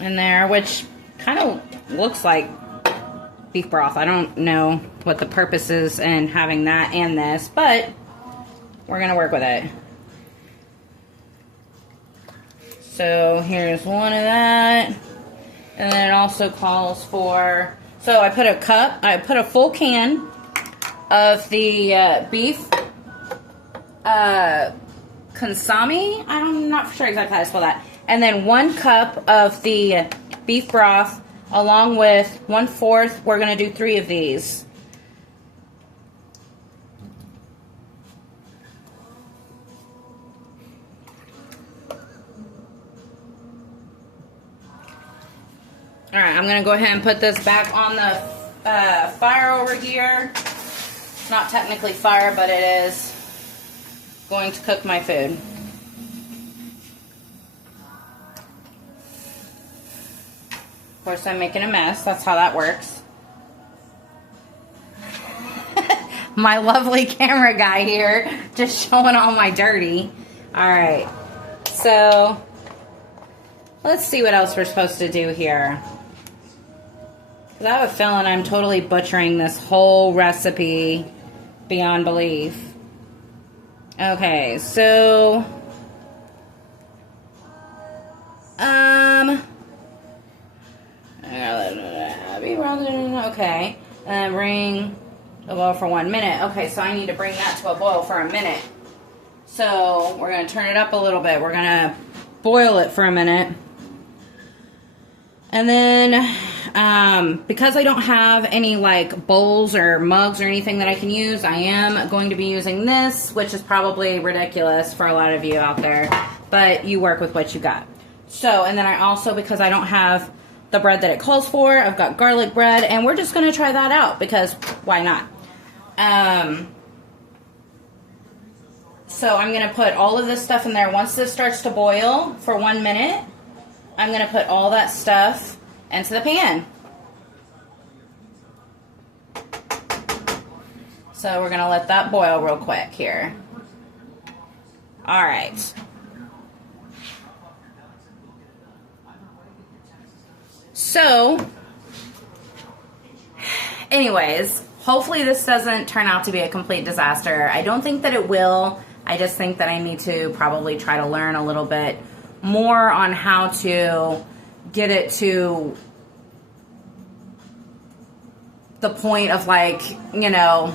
in there, which kind of looks like beef broth. I don't know what the purpose is in having that and this, but we're gonna work with it. So here's one of that, and then it also calls for, so I put a full can of the beef consomme. I'm not sure exactly how to spell that. And then 1 cup of the beef broth, along with 1/4. We're going to do 3 of these. All right, I'm going to go ahead and put this back on the fire over here. Not technically fire, but it is going to cook my food. Of course, I'm making a mess. That's how that works. My lovely camera guy here just showing all my dirty. All right, so let's see what else we're supposed to do here. Because I have a feeling I'm totally butchering this whole recipe beyond belief. Okay, so okay, and bring a boil for 1 minute. Okay, so I need to bring that to a boil for a minute. So we're going to turn it up a little bit. We're going to boil it for a minute. And then, because I don't have any like bowls or mugs or anything that I can use, I am going to be using this, which is probably ridiculous for a lot of you out there, but you work with what you got. So, and then I also, because I don't have the bread that it calls for, I've got garlic bread, and we're just going to try that out because why not? So I'm going to put all of this stuff in there. Once this starts to boil for 1 minute, I'm going to put all that stuff into the pan. So we're going to let that boil real quick here. All right. So, anyways, hopefully this doesn't turn out to be a complete disaster. I don't think that it will. I just think that I need to probably try to learn a little bit more on how to get it to the point of, like, you know,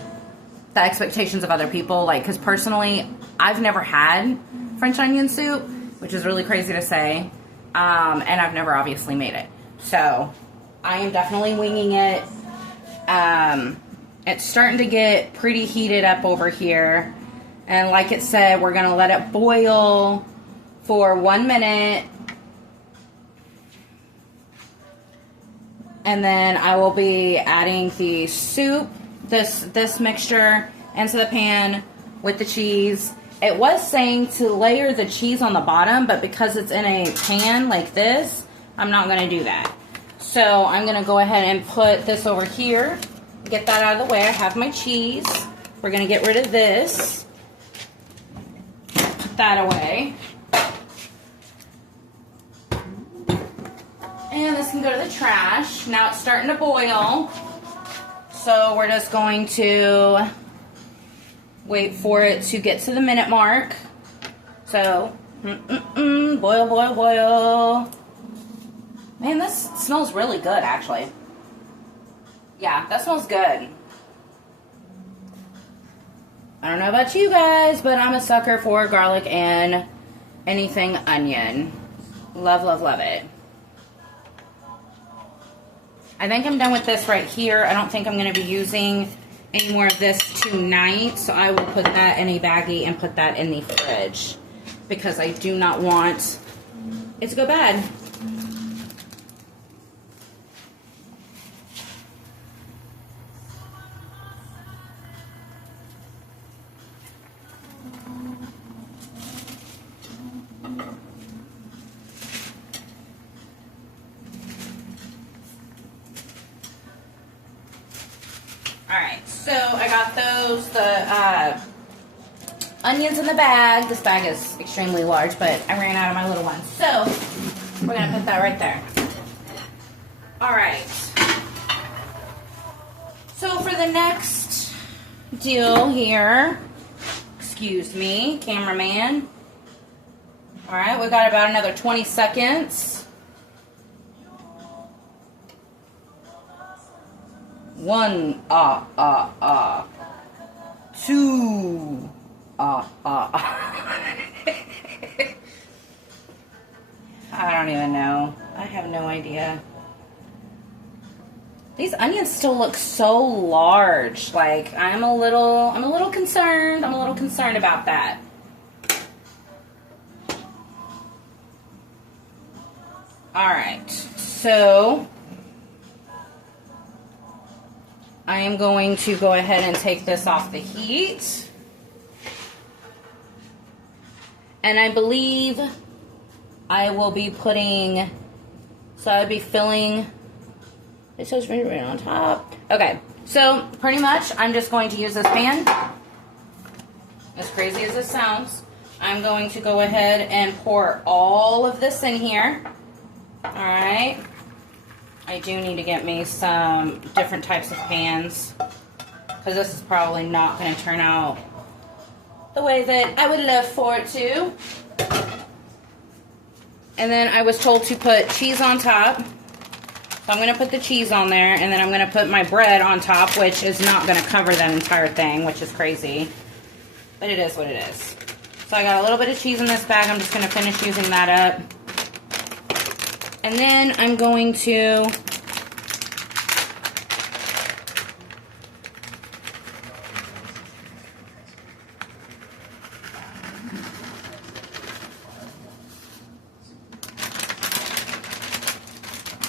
the expectations of other people. Like, because personally, I've never had French onion soup, which is really crazy to say, and I've never obviously made it. So I am definitely winging it. It's starting to get pretty heated up over here, and like it said, we're going to let it boil for 1 minute, and then I will be adding the soup, this mixture, into the pan with the cheese. It was saying to layer the cheese on the bottom, but because it's in a pan like this, I'm not going to do that. So I'm going to go ahead and put this over here, get that out of the way. I have my cheese. We're going to get rid of this, put that away. And this can go to the trash. Now it's starting to boil. So we're just going to wait for it to get to the minute mark. So, boil, boil, boil. Man, this smells really good, actually. Yeah, that smells good. I don't know about you guys, but I'm a sucker for garlic and anything onion. Love, love, love it. I think I'm done with this right here. I don't think I'm going to be using any more of this tonight, so I will put that in a baggie and put that in the fridge because I do not want it to go bad. Alright, so I got the onions in the bag. This bag is extremely large, but I ran out of my little one. So, we're going to put that right there. All right. So for the next deal here, excuse me, cameraman. All right, we got about another 20 seconds. 1, 2, I don't even know. I have no idea. These onions still look so large. Like, I'm a little concerned. I'm a little concerned about that. All right. So I am going to go ahead and take this off the heat. And I believe I will be putting, so I'll be filling, it says right on top. Okay, so pretty much I'm just going to use this pan. As crazy as this sounds, I'm going to go ahead and pour all of this in here. All right. I do need to get me some different types of pans because this is probably not going to turn out the way that I would love for it to. And then I was told to put cheese on top. So I'm going to put the cheese on there, and then I'm going to put my bread on top, which is not going to cover that entire thing, which is crazy. But it is what it is. So I got a little bit of cheese in this bag. I'm just going to finish using that up. And then I'm going to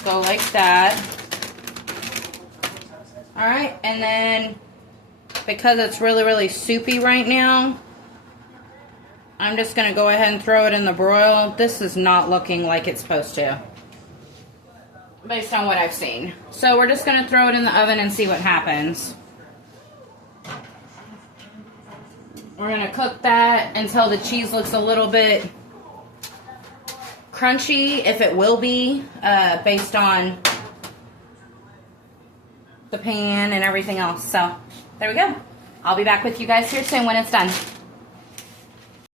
go like that. All right, and then because it's really, really soupy right now, I'm just going to go ahead and throw it in the broil. This is not looking like it's supposed to, based on what I've seen. So we're just going to throw it in the oven and see what happens. We're going to cook that until the cheese looks a little bit crunchy, if it will be, based on the pan and everything else. So there we go. I'll be back with you guys here soon when it's done.